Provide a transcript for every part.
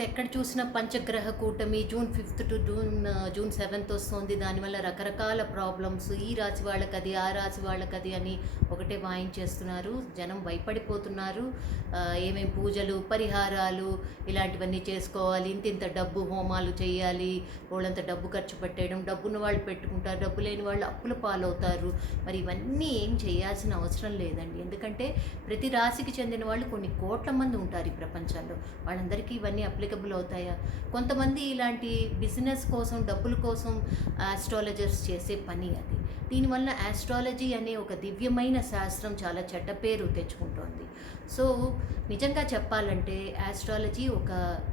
ఇప్పుడు ఎక్కడ చూసినా పంచగ్రహ కూటమి June 5th to June 7th వస్తుంది. దానివల్ల రకరకాల ప్రాబ్లమ్స్, ఈ రాశి వాళ్ళకది, ఆ రాశి వాళ్ళకది అని ఒకటే వాయించేస్తున్నారు. జనం భయపడిపోతున్నారు. ఏమేం పూజలు, పరిహారాలు ఇలాంటివన్నీ చేసుకోవాలి, ఇంతింత డబ్బు హోమాలు చేయాలి, వాళ్ళంత డబ్బు ఖర్చు పెట్టేయడం, డబ్బున్న వాళ్ళు పెట్టుకుంటారు, డబ్బు లేని వాళ్ళు అప్పుల పాలవుతారు. మరి ఇవన్నీ ఏం చేయాల్సిన అవసరం లేదండి. ఎందుకంటే ప్రతి రాశికి చెందిన వాళ్ళు కొన్ని కోట్ల మంది ఉంటారు ఈ ప్రపంచంలో. వాళ్ళందరికీ ఇవన్నీ అప్లికబుల్ అవుతాయా? కొంతమంది ఇలాంటి బిజినెస్ కోసం, డబ్బుల కోసం ఆస్ట్రాలజర్స్ చేసే పని అది. దీనివల్ల ఆస్ట్రాలజీ అనే ఒక దివ్యమైన శాస్త్రం చాలా చెడ్డ పేరు తెచ్చుకుంటోంది. సో నిజంగా చెప్పాలంటే ఆస్ట్రాలజీ ఒక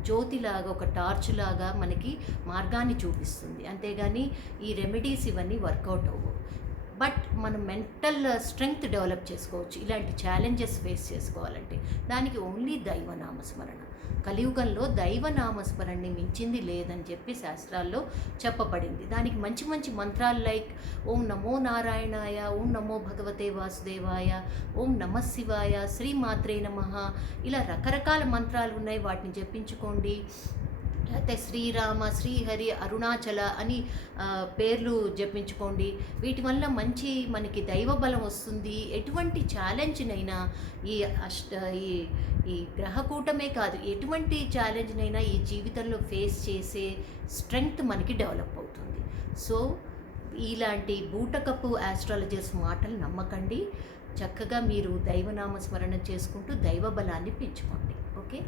జ్యోతిలాగా, ఒక టార్చ్ లాగా మనకి మార్గాన్ని చూపిస్తుంది. అంతేగాని ఈ రెమెడీస్ ఇవన్నీ వర్కౌట్ అవ్వవు. బట్ మనం మెంటల్ స్ట్రెంగ్త్ డెవలప్ చేసుకోవచ్చు ఇలాంటి ఛాలెంజెస్ ఫేస్ చేసుకోవాలంటే. దానికి ఓన్లీ దైవనామస్మరణ. కలియుగంలో దైవనామస్మరణని మించింది లేదని చెప్పి శాస్త్రాల్లో చెప్పబడింది. దానికి మంచి మంచి మంత్రాలు లైక్ ఓం నమో నారాయణాయ, ఓం నమో భగవతే వాసుదేవాయ, ఓం నమ శివాయ, శ్రీమాత్రే నమః, ఇలా రకరకాల మంత్రాలు ఉన్నాయి. వాటిని జపించుకోండి. లేకపోతే శ్రీరామ, శ్రీహరి, అరుణాచల అని పేర్లు జపించుకోండి. వీటి వల్ల మంచి మనకి దైవ బలం వస్తుంది. ఎటువంటి ఛాలెంజ్నైనా ఈ ఈ ఈ గ్రహకూటమే కాదు, ఎటువంటి ఛాలెంజ్నైనా ఈ జీవితంలో ఫేస్ చేసే స్ట్రెంగ్త్ మనకి డెవలప్ అవుతుంది. సో ఇలాంటి బూటకపు ఆస్ట్రాలజర్స్ మాటలు నమ్మకండి. చక్కగా మీరు దైవనామస్మరణ చేసుకుంటూ దైవ బలాన్ని పెంచుకోండి. ఓకే.